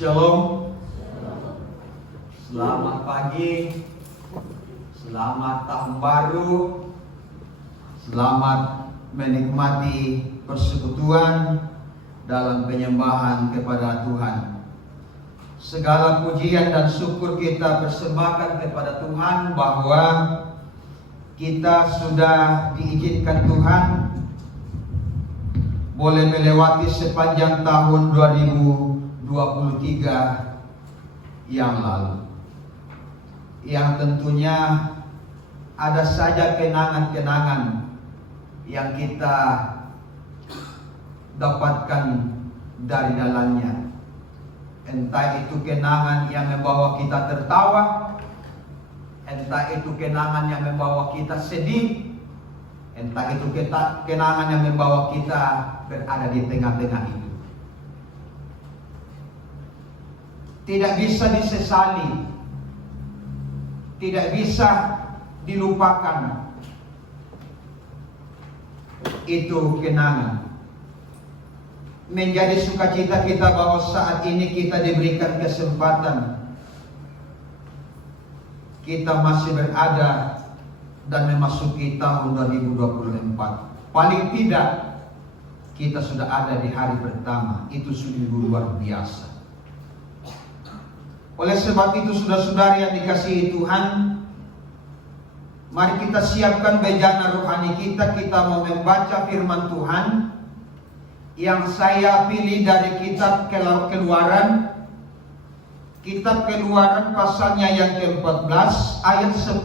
Shalom. Selamat pagi. Selamat tahun baru. Selamat menikmati persekutuan dalam penyembahan kepada Tuhan. Segala pujian dan syukur kita persembahkan kepada Tuhan bahwa kita sudah diizinkan Tuhan boleh melewati sepanjang tahun 2023 yang lalu, yang tentunya ada saja kenangan-kenangan yang kita dapatkan dari dalamnya. Entah itu kenangan yang membawa kita tertawa, entah itu kenangan yang membawa kita sedih, entah itu kenangan yang membawa kita berada di tengah-tengah itu. Tidak bisa disesali, tidak bisa dilupakan. Itu kenangan. Menjadi sukacita kita bahwa saat ini kita diberikan kesempatan, kita masih berada dan memasuki tahun 2024. Paling tidak kita sudah ada di hari pertama. Itu sungguh luar biasa. Oleh sebab itu, saudara-saudari yang dikasihi Tuhan, mari kita siapkan bejana rohani kita. Kita mau membaca firman Tuhan yang saya pilih dari kitab Keluaran. Kitab Keluaran pasalnya yang ke-14 ayat 10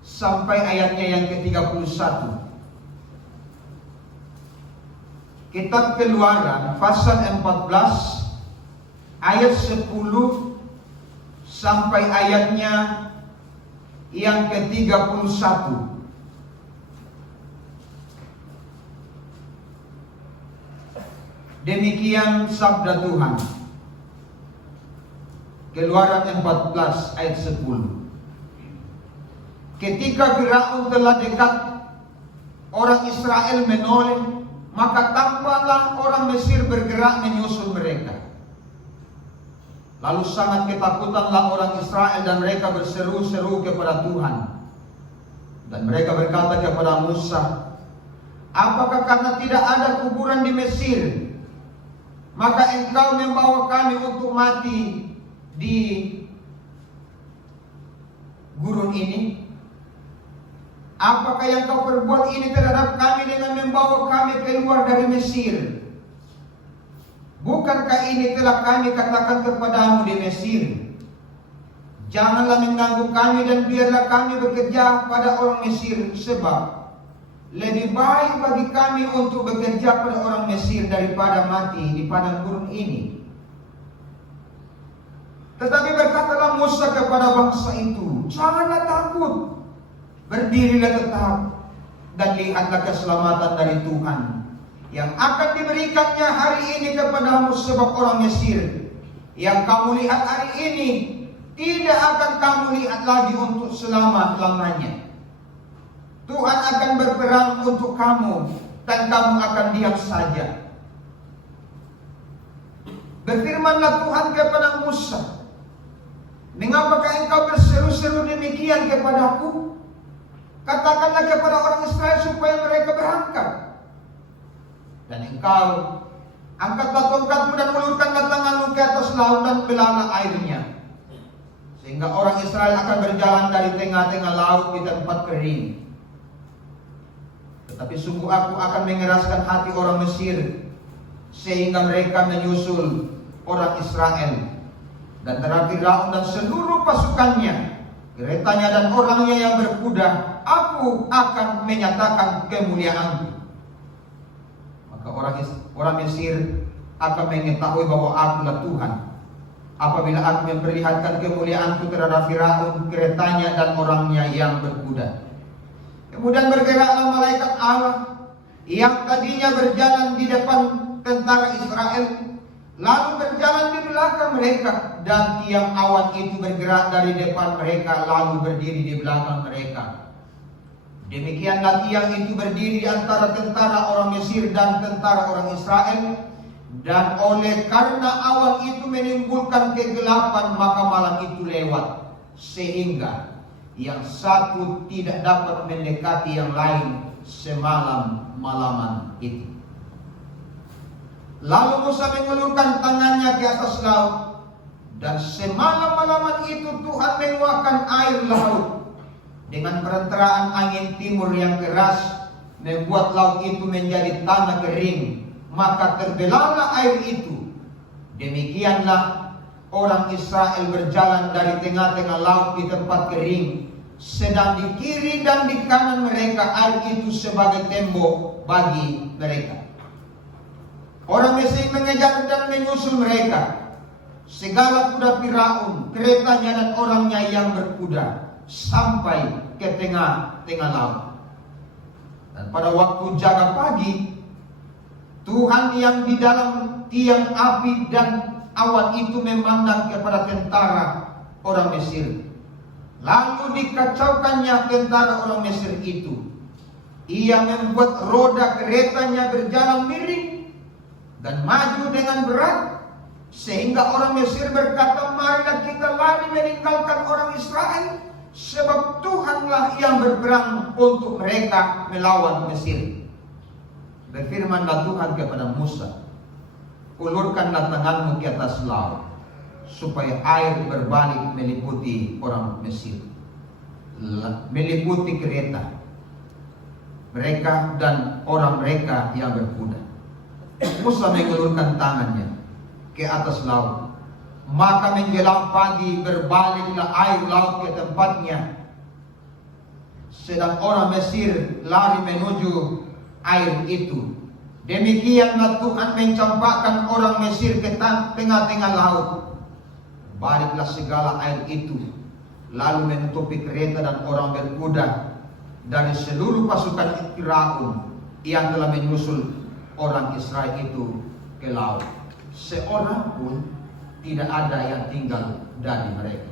sampai ayatnya yang ke-31. Kitab Keluaran pasal 14 ayat 10 sampai ayatnya yang ke-31. Demikian sabda Tuhan. Keluaran 14 ayat 10. Ketika Firaun telah dekat, orang Israel menoleh, maka tampaklah orang Mesir bergerak menyusul mereka. Lalu sangat ketakutanlah orang Israel dan mereka berseru-seru kepada Tuhan. Dan mereka berkata kepada Musa, apakah karena tidak ada kuburan di Mesir, maka engkau membawa kami untuk mati di gurun ini? Apakah yang kau perbuat ini terhadap kami dengan membawa kami keluar dari Mesir? Bukankah ini telah kami katakan kepadamu di Mesir? Janganlah mengganggu kami dan biarlah kami bekerja pada orang Mesir, sebab lebih baik bagi kami untuk bekerja pada orang Mesir daripada mati di padang gurun ini. Tetapi berkatalah Musa kepada bangsa itu, janganlah takut, berdirilah tetap dan lihatlah keselamatan dari Tuhan yang akan diberikannya hari ini kepadamu, sebab orang Mesir yang kamu lihat hari ini tidak akan kamu lihat lagi untuk selama-lamanya. Tuhan akan berperang untuk kamu dan kamu akan diam saja. Berfirmanlah Tuhan kepada Musa, mengapakah engkau berseru-seru demikian kepadaku? Katakanlah kepada orang Israel supaya mereka berangkat. Dan engkau angkatlah tongkatmu dan ulurkanlah tanganmu ke atas laut dan belalah airnya, sehingga orang Israel akan berjalan dari tengah-tengah laut di tempat kering. Tetapi sungguh aku akan mengeraskan hati orang Mesir, sehingga mereka menyusul orang Israel. Dan terhadap Firaun dan seluruh pasukannya, keretanya dan orangnya yang berkuda, aku akan menyatakan kemuliaanku. Maka orang Mesir akan mengetahui bahwa akulah Tuhan, apabila aku memperlihatkan kemuliaanku terhadap Firaun, keretanya dan orangnya yang berkuda. Kemudian bergeraklah malaikat Allah yang tadinya berjalan di depan tentara Israel, lalu berjalan di belakang mereka, dan tiang awan itu bergerak dari depan mereka lalu berdiri di belakang mereka. Demikianlah tiang itu berdiri di antara tentara orang Mesir dan tentara orang Israel, Dan oleh karena awan itu menimbulkan kegelapan, maka malam itu lewat, sehingga yang satu tidak dapat mendekati yang lain semalam-malaman itu. Lalu Musa mengulurkan tangannya ke atas laut, dan semalam-malaman itu Tuhan menguakkan air laut dengan perantaraan angin timur yang keras, membuat laut itu menjadi tanah kering. Maka terbelahlah air itu. Demikianlah orang Israel berjalan dari tengah-tengah laut di tempat kering, sedang di kiri dan di kanan mereka air itu sebagai tembok bagi mereka. Orang Mesir mengejar dan menyusul mereka. Segala kuda Firaun, keretanya dan orangnya yang berkuda, sampai ke tengah-tengah laut. Dan pada waktu jaga pagi, Tuhan yang di dalam tiang api dan awan itu memandang kepada tentara orang Mesir. Lalu dikacaukannya tentara orang Mesir itu. Ia membuat roda keretanya berjalan miring dan maju dengan berat, sehingga orang Mesir berkata, marilah kita lari meninggalkan orang Israel, sebab Tuhanlah yang berperang untuk mereka melawan Mesir. Berfirmanlah Tuhan kepada Musa, ulurkanlah tanganmu ke atas laut, supaya air berbalik meliputi orang Mesir, meliputi kereta mereka dan orang mereka yang berkuda. Musa mengulurkan tangannya ke atas laut, maka menjelang pagi berbaliklah air laut ke tempatnya, sedang orang Mesir lari menuju air itu. Demikianlah Tuhan mencampakkan orang Mesir ke tengah-tengah laut. Baliklah segala air itu, lalu menutupi kereta dan orang berkuda dari seluruh pasukan Firaun yang telah menyusul orang Israel itu ke laut. Seorang pun tidak ada yang tinggal dari mereka.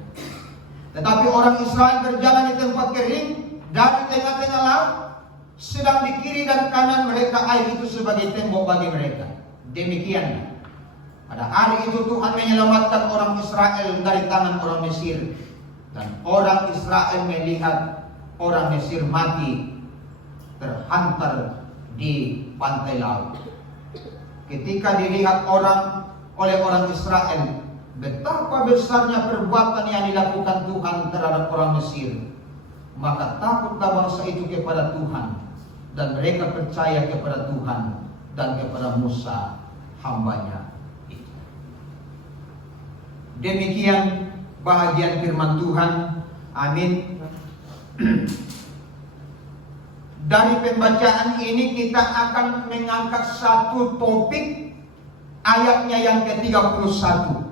Tetapi orang Israel berjalan di tempat kering dari tengah-tengah laut, sedang di kiri dan kanan mereka air itu sebagai tembok bagi mereka. Demikian pada hari itu Tuhan menyelamatkan orang Israel dari tangan orang Mesir, dan orang Israel melihat orang Mesir mati terhantar di pantai laut. Ketika dilihat oleh orang Israel betapa besarnya perbuatan yang dilakukan Tuhan terhadap orang Mesir, maka takutlah bangsa itu kepada Tuhan, dan mereka percaya kepada Tuhan dan kepada Musa hambanya itu. Demikian bahagian firman Tuhan. Amin. Dari pembacaan ini kita akan mengangkat satu topik, ayatnya yang ke-31.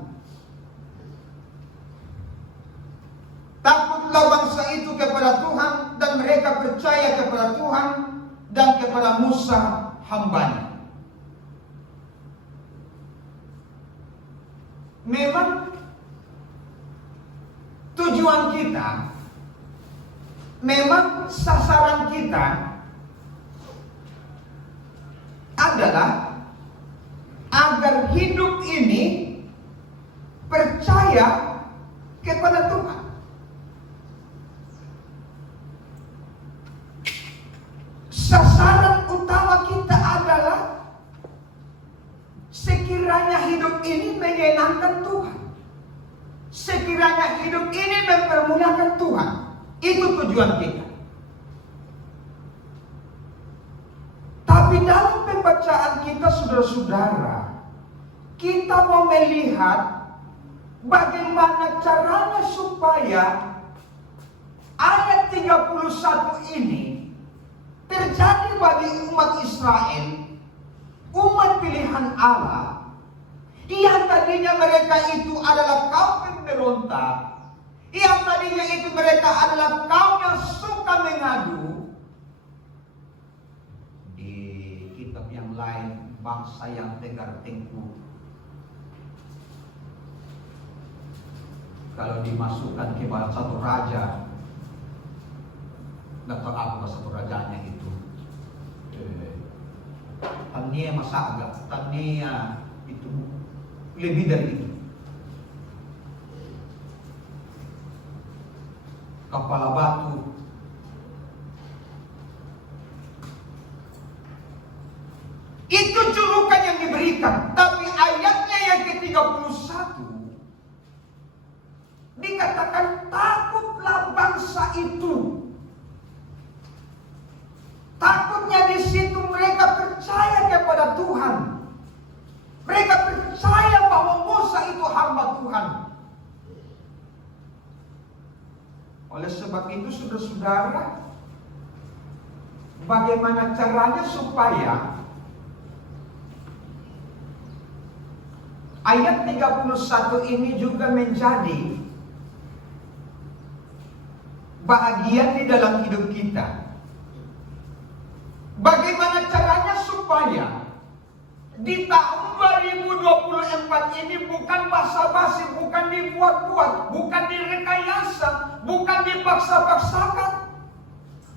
Takutlah bangsa itu kepada Tuhan, dan mereka percaya kepada Tuhan dan kepada Musa hambanya. Memang tujuan kita, memang sasaran kita adalah agar hidup ini percaya kepada Tuhan. Sasaran utama kita adalah sekiranya hidup ini menyenangkan Tuhan, sekiranya hidup ini mempermuliakan Tuhan. Itu tujuan kita. Tapi dalam pembacaan kita, saudara-saudara, kita mau melihat bagaimana caranya supaya ayat 31 ini terjadi bagi umat Israel, umat pilihan Allah, yang tadinya mereka itu adalah kaum pemberontak, yang tadinya itu mereka adalah kaum yang suka mengadu. Di kitab yang lain, bangsa yang tegar tengkuk. Kalau dimasukkan ke satu raja, nggak tahu apa satu rajanya itu. Tania masaga, tania lebih dari itu. Kepala batu, itu julukan yang diberikan. Tapi ayatnya yang ke-31 dikatakan takutlah bangsa itu. Takutnya di situ mereka percaya kepada Tuhan. Mereka percaya bahwa Musa itu hamba Tuhan. Oleh sebab itu, saudara-saudara, bagaimana caranya supaya ayat 31 ini juga menjadi bahagian di dalam hidup kita? Bagaimana caranya supaya di tahun 2024 ini bukan basa-basi, bukan dibuat-buat, bukan direkayasa, bukan dipaksa-paksakan,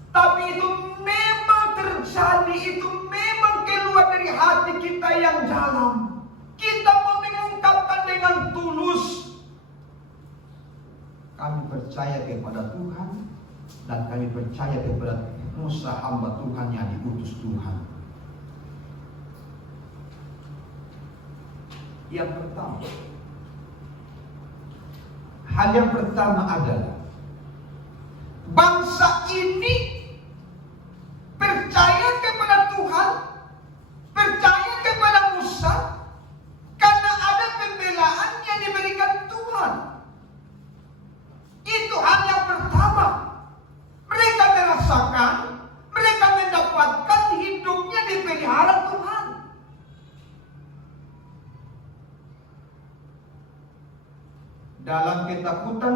tapi itu memang terjadi, itu memang keluar dari hati kita yang dalam. Kita mau mengungkapkan dengan tulus, kami percaya kepada Tuhan, dan kami percaya kepada Musa hamba Tuhan yang diutus Tuhan. Yang pertama, hal yang pertama adalah bangsa ini percaya kepada Tuhan, percaya kepada Musa, karena ada pembelaan yang diberikan Tuhan. Itu hal yang pertama. Mereka merasakan, mereka mendapatkan hidupnya dipelihara Tuhan. Dalam ketakutan,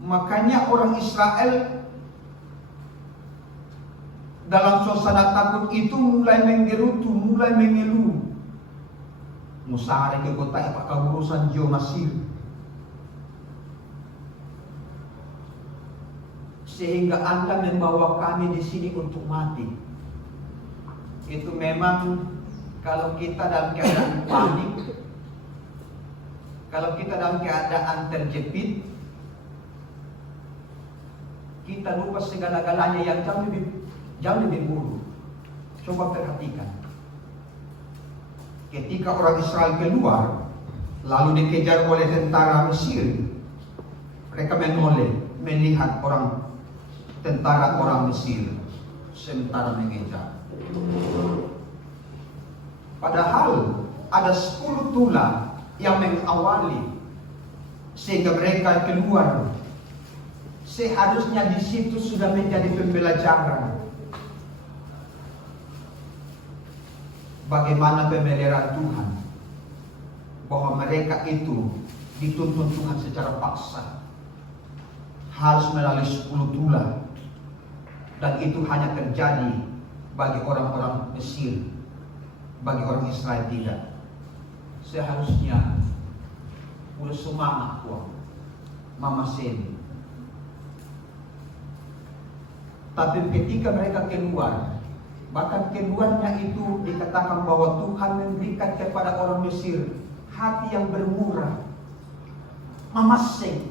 makanya orang Israel dalam suasana takut itu mulai menggerutu, mulai mengeluh. Musa hari ke kota apakah urusan jauh Mesir, sehingga Anda membawa kami di sini untuk mati. Itu memang kalau kita dalam keadaan panik, kalau kita dalam keadaan terjepit, kita lupa segala-galanya yang jauh lebih buruk. Coba perhatikan. Ketika orang Israel keluar, lalu dikejar oleh tentara Mesir, mereka menoleh melihat tentara orang Mesir sementara mengejar. Padahal ada 10 tulah yang mengawali sehingga mereka keluar. Seharusnya di situ sudah menjadi pembelajaran bagaimana pemeliharaan Tuhan, bahwa mereka itu dituntun Tuhan secara paksa, harus melalui 10 tulah, dan itu hanya terjadi bagi orang-orang Mesir, bagi orang Israel tidak. Seharusnya udah semangat kok Mama Seni. Tapi ketika mereka keluar, bahkan keluarnya itu dikatakan bahwa Tuhan memberikan kepada orang Mesir hati yang bermurah, memasing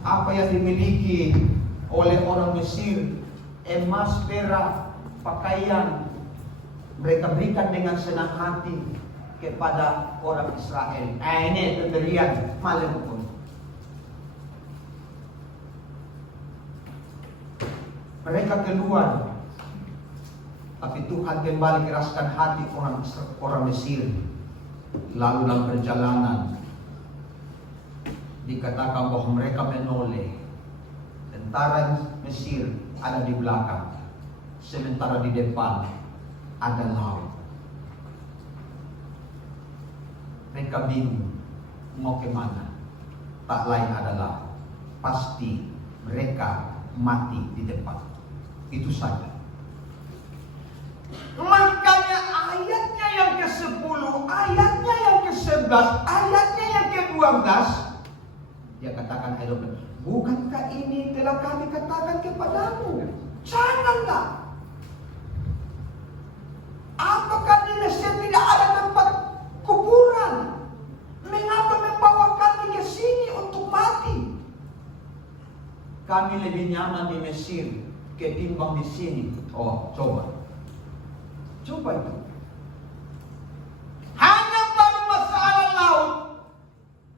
apa yang dimiliki oleh orang Mesir, emas, perak, pakaian, mereka berikan dengan senang hati kepada orang Israel. Ini pemberian malam. Mereka keluar, tapi Tuhan kembali keraskan hati orang Mesir. Lalu dalam perjalanan dikatakan bahwa mereka menoleh. Tentara Mesir ada di belakang, sementara di depan ada laut. Mereka bingung mau kemana. Tak lain adalah pasti mereka mati di depan. Itu saja. Makanya ayatnya yang ke-10, ayatnya yang ke-11, ayatnya yang ke-12, dia katakan, bukankah ini telah kami katakan kepadamu? Janganlah. kami lebih nyaman di Mesir ketimbang di sini. Oh, coba itu. Hanya baru masalah laut,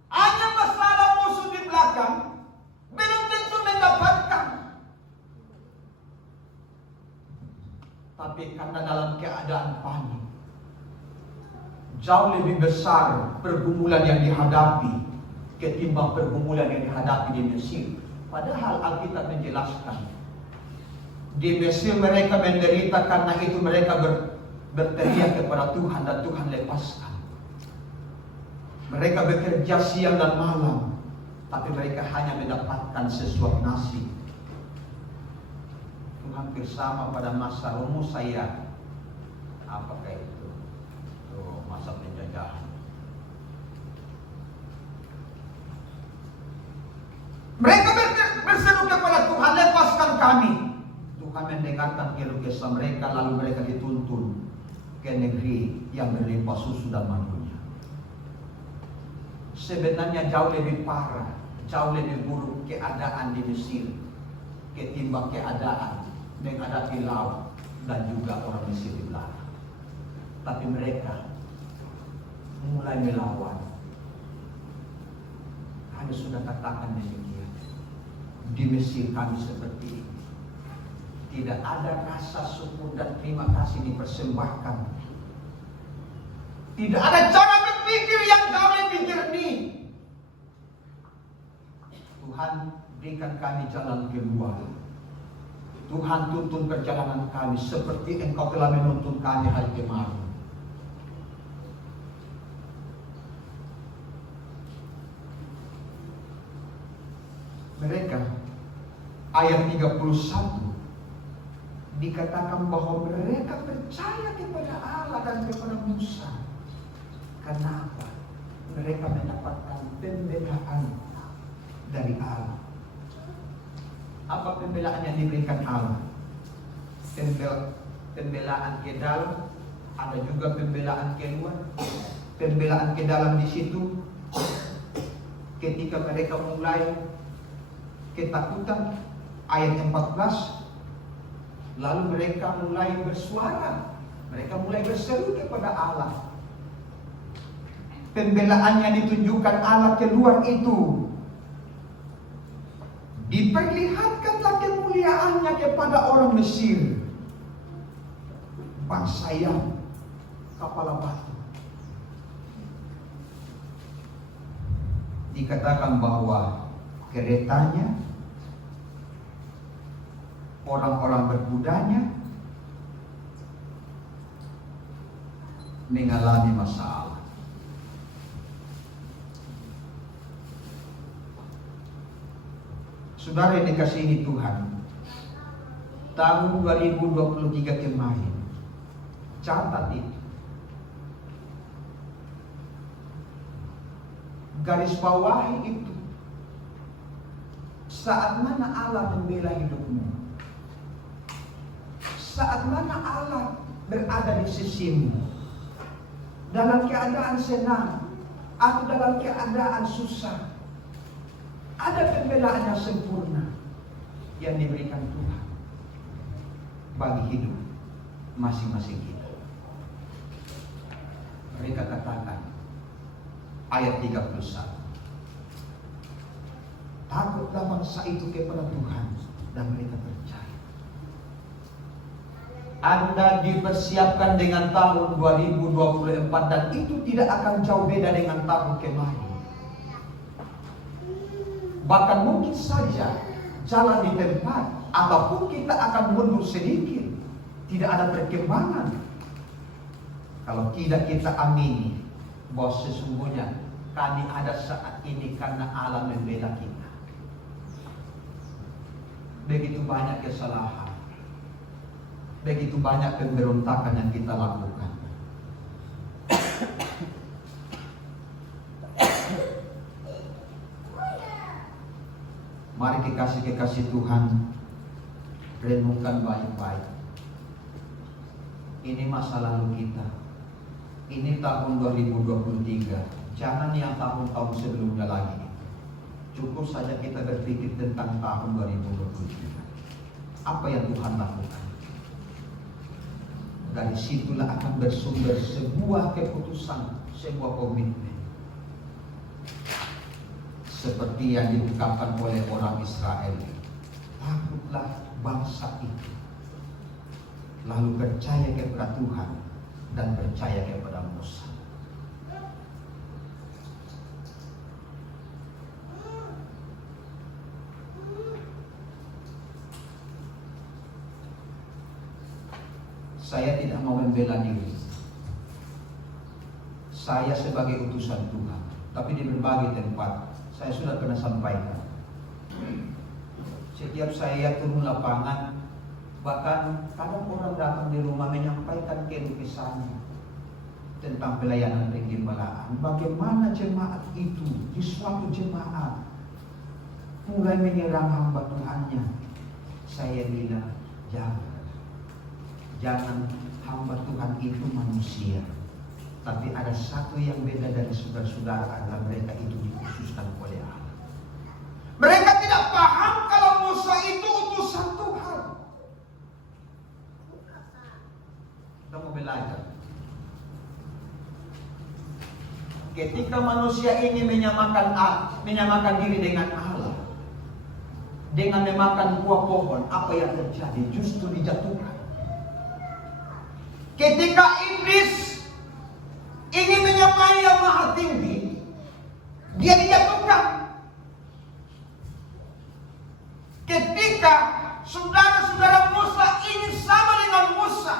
hanya masalah musuh di belakang, belum tentu mendapatkan. Tapi karena dalam keadaan panik, jauh lebih besar pergumulan yang dihadapi ketimbang pergumulan yang dihadapi di Mesir. Padahal Alkitab menjelaskan, di Mesir mereka menderita, karena itu mereka berteriak kepada Tuhan dan Tuhan lepaskan. Mereka bekerja siang dan malam, tapi mereka hanya mendapatkan sesuap nasi. Itu hampir sama pada masa Romo saya. Apakah itu? Masa penjajahan. Mereka berseru kepada Tuhan, lepaskan kami. Tuhan mendengarkan keluh kesah mereka, lalu mereka dituntun ke negeri yang berlimpah susu dan madunya. Sebenarnya jauh lebih parah, jauh lebih buruk keadaan di Mesir ketimbang keadaan menghadapi laut dan juga orang Mesir di belakang. Tapi mereka mulai melawan. Kami sudah katakan demikian. Di Mesir kami seperti ini. Tidak ada rasa syukur dan terima kasih dipersembahkan. Tidak ada cara berpikir yang jauh lebih jernih. Tuhan berikan kami jalan keluar. Tuhan tuntun perjalanan kami seperti Engkau telah menuntun kami hari kemarin. Mereka, ayat 31, dikatakan bahwa mereka percaya kepada Allah dan kepada Musa. Kenapa? Mereka mendapatkan pembelaan dari Allah. Apa pembelaan yang diberikan Allah? Pembelaan ke dalam, ada juga pembelaan keluar. Pembelaan ke dalam di situ ketika mereka mulai ketakutan, ayat 14, lalu mereka mulai bersuara, mereka mulai berseru kepada Allah. Pembelaan yang ditunjukkan Allah keluar itu, diperlihatkanlah kemuliaannya kepada orang Mesir, bangsa yang kepala batu. Dikatakan bahwa keretanya, orang-orang berkudanya mengalami masalah. Saudara yang dikasihi Tuhan, tahun 2023 kemarin, catat itu. Garis bawahi itu. Saat mana Allah membela hidupmu? Saat mana Allah berada di sisimu? Dalam keadaan senang atau dalam keadaan susah, ada pembelaan yang sempurna yang diberikan Tuhan bagi hidup masing-masing kita. Mereka katakan, ayat 31, takutlah bangsa itu kepada Tuhan dan mereka percaya. Anda dipersiapkan dengan tahun 2024 dan itu tidak akan jauh beda dengan tahun kemarin. Bahkan mungkin saja jalan di tempat ataupun kita akan mundur sedikit, tidak ada perkembangan. Kalau tidak kita amini bahwa sesungguhnya kami ada saat ini karena Allah membela kita. Begitu banyak kesalahan, begitu banyak pemberontakan yang kita lakukan. Mari kekasih-kekasih Tuhan, renungkan baik-baik. Ini masa lalu kita. Ini tahun 2023. Jangan yang tahun-tahun sebelumnya lagi. Cukup saja kita berpikir tentang tahun 2023. Apa yang Tuhan lakukan? Dari situlah akan bersumber sebuah keputusan, sebuah komitmen. Seperti yang diungkapkan oleh orang Israel. Takutlah bangsa itu. Lalu percaya kepada Tuhan dan percaya kepada Musa. Saya tidak mau membela diri. Saya sebagai utusan Tuhan, tapi di berbagai tempat saya sudah pernah sampaikan. Setiap saya turun lapangan, bahkan kadang orang datang di rumah menyampaikan keluh kesahnya tentang pelayanan penggembalaan. Bagaimana jemaat itu di suatu jemaat mulai menyerang hamba Tuhannya. Saya bilang, jangan hamba Tuhan itu manusia. Tapi ada satu yang beda dari saudara-saudara adalah mereka itu dikhususkan oleh Allah. Mereka tidak paham kalau Musa itu utusan Tuhan. Kita mau belajar. Ketika manusia ini menyamakan diri dengan Allah, dengan memakan buah pohon, apa yang terjadi? Justru dijatuhkan. Ketika iblis ingin menyamai yang maha tinggi, dia dijatuhkan. Ketika saudara-saudara Musa ingin sama dengan Musa,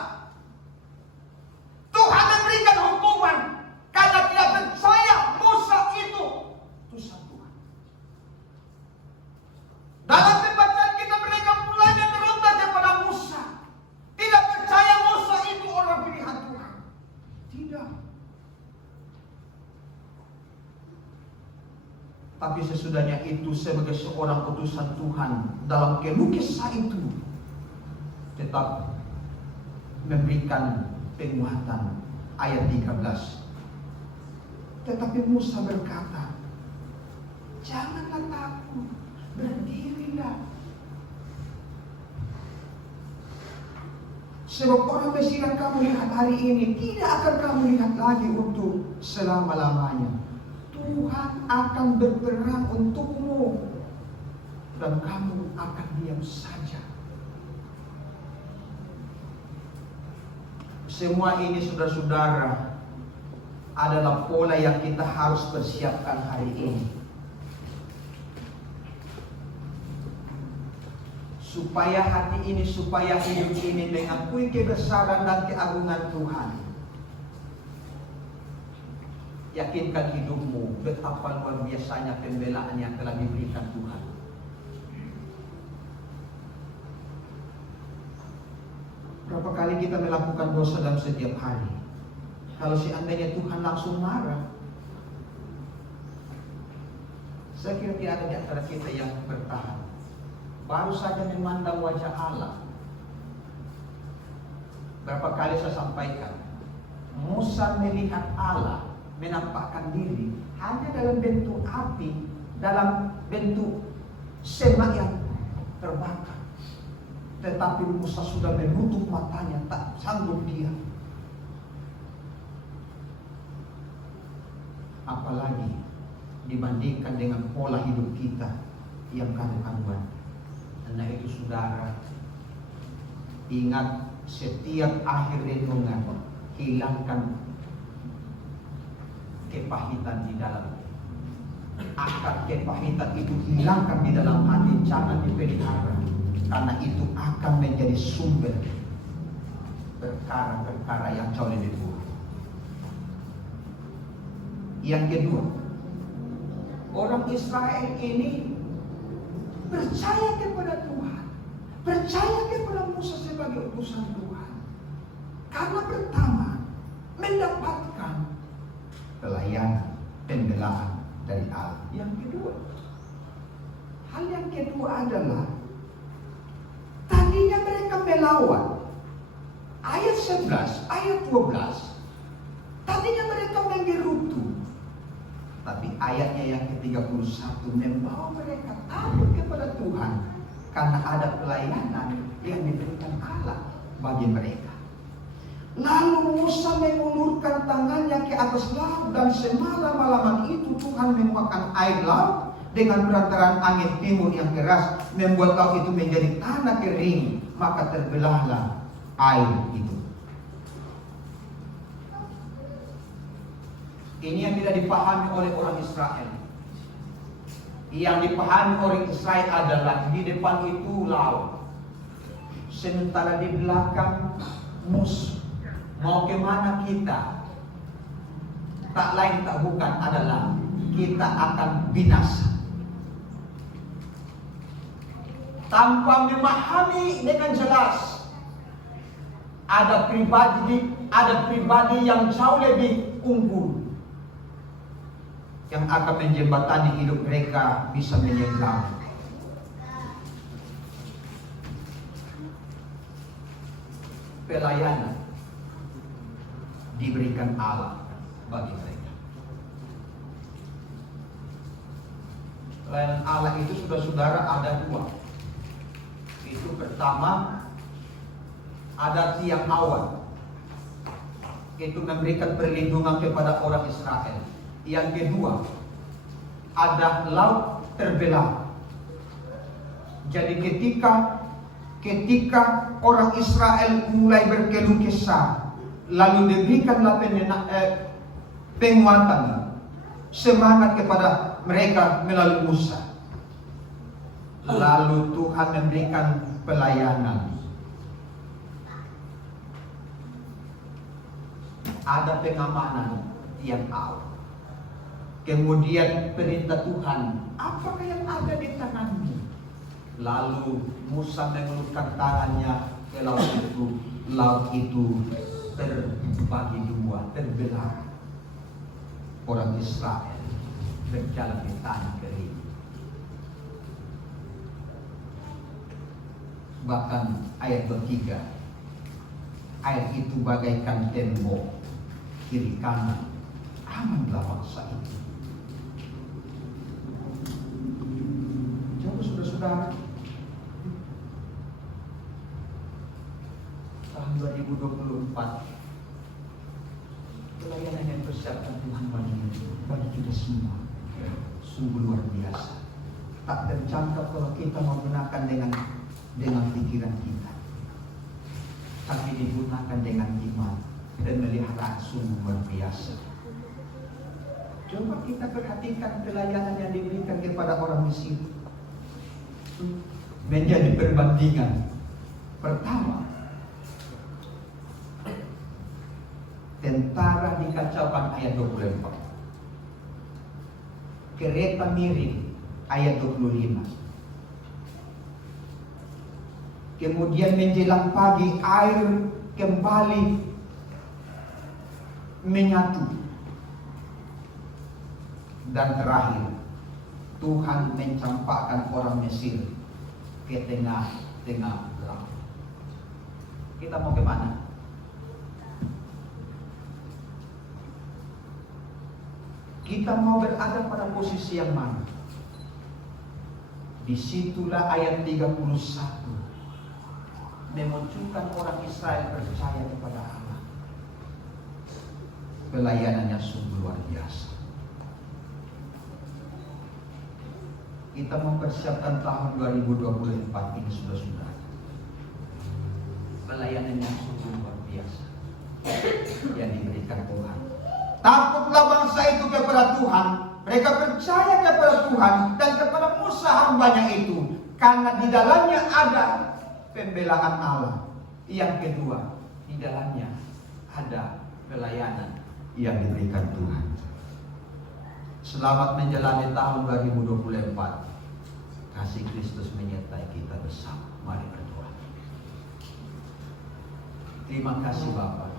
Tuhan memberikan hukuman karena tidak percaya Musa itu utusan Tuhan. Dalam pembacaan kita, mereka mulai memberontak kepada Musa. Tidak percaya Musa itu orang pilihan Tuhan. Tidak. Tapi sesudahnya itu sebagai seorang utusan Tuhan dalam keluh kesah itu tetap memberikan penguatan. Ayat 13. Tetapi Musa berkata, janganlah takut, berdirilah. Sebab orang Mesir yang kamu lihat hari ini tidak akan kamu lihat lagi untuk selama-lamanya. Tuhan akan berperang untukmu dan kamu akan diam saja. Semua ini saudara-saudara adalah pola yang kita harus persiapkan hari ini. Supaya hati ini, supaya hidup ini mengakui kebesaran dan keagungan Tuhan. Yakinkan hidupmu betapa luar biasanya pembelaan yang telah diberikan Tuhan. Berapa kali kita melakukan dosa dalam setiap hari? Kalau seandainya Tuhan langsung marah, saya kira tidak ada di antara kita yang bertahan. Baru saja memandang wajah Allah. Berapa kali saya sampaikan, Musa melihat Allah menampakkan diri hanya dalam bentuk api, dalam bentuk semak yang terbakar. Tetapi Musa sudah menutup matanya, tak sanggup dia. Apalagi dibandingkan dengan pola hidup kita yang karu-karuan. Karena itu saudara, ingat setiap akhir renungan, hilangkan kepahitan di dalam. Akar kepahitan itu hilangkan di dalam hati, jangan dipelihara. Karena itu akan menjadi sumber perkara-perkara yang jauh lebih buruk. Yang kedua, orang Israel ini percaya kepada Tuhan, percaya kepada Musa sebagai utusan Tuhan. Karena pertama, mendapatkan pelayanan, pembelaan dari Allah. Yang kedua, hal yang kedua adalah tadinya mereka melawan. Ayat 11, ayat 12. Tadinya mereka menggerutu. Tapi ayatnya yang ke-31 membawa mereka takut kepada Tuhan karena ada pelayanan yang diberikan Allah bagi mereka. Lalu Musa mengulurkan tangannya ke atas laut, dan semalam-malaman itu Tuhan menumpahkan air laut dengan perantaraan angin timur yang keras, membuat laut itu menjadi tanah kering, maka terbelahlah air itu. Ini yang tidak dipahami oleh orang Israel. Yang dipahami orang Israel adalah di depan itu laut, sementara di belakang musuh. Mau kemana kita? Tak lain tak bukan adalah kita akan binasa. Tanpa memahami dengan jelas, ada pribadi yang jauh lebih unggul yang akan menjembatani hidup mereka bisa menyeberang. Pelayanan diberikan Allah bagi mereka. Pelayanan Allah itu, saudara-saudara, ada dua. Itu pertama, ada tiang awan. Itu memberikan perlindungan kepada orang Israel. Yang kedua, ada laut terbelah. Jadi ketika orang Israel mulai berkeluh kesah, lalu diberikanlah penguatan, semangat kepada mereka melalui Musa. Lalu Tuhan memberikan pelayanan. Ada pengamanan yang awal. Kemudian perintah Tuhan, apakah yang ada di tanganmu? Lalu Musa mengulurkan tangannya ke laut itu. Laut itu terbagi dua, terbelah. Orang Israel berjalan di tanah kering. Bahkan ayat 3, air itu bagaikan tembok kiri kanan, amanlah bangsa itu. Coba saudara-saudara, tahun 2024, pelayanan yang persiapkan Tuhan bagi kita semua sungguh luar biasa. Tak terjangkau kalau kita menggunakan dengan pikiran kita, tapi digunakan dengan iman dan melihat sungguh luar biasa. Coba kita perhatikan pelayanan yang diberikan kepada orang Mesir. Menjadi perbandingan. Pertama, tentara dikacaukan ayat 24. Kereta miring ayat 25. Kemudian menjelang pagi air kembali menyatu. Dan terakhir, Tuhan mencampakkan orang Mesir ke tengah-tengah laut. Kita mau kemana? Kita mau berada pada posisi yang mana? Disitulah ayat 31 memunculkan orang Israel percaya kepada Allah. Pelayanannya sungguh luar biasa. Kita mempersiapkan tahun 2024 ini sudah. Pelayanannya sungguh luar biasa yang diberikan Tuhan. Takutlah bangsa itu kepada Tuhan. Mereka percaya kepada Tuhan dan kepada Musa hambanya itu, karena di dalamnya ada pembelaan Allah. Yang kedua, di dalamnya ada pelayanan yang diberikan Tuhan. Selamat menjalani tahun 2024. Kasih Kristus menyertai kita bersama. Mari berdoa. Terima kasih Bapa.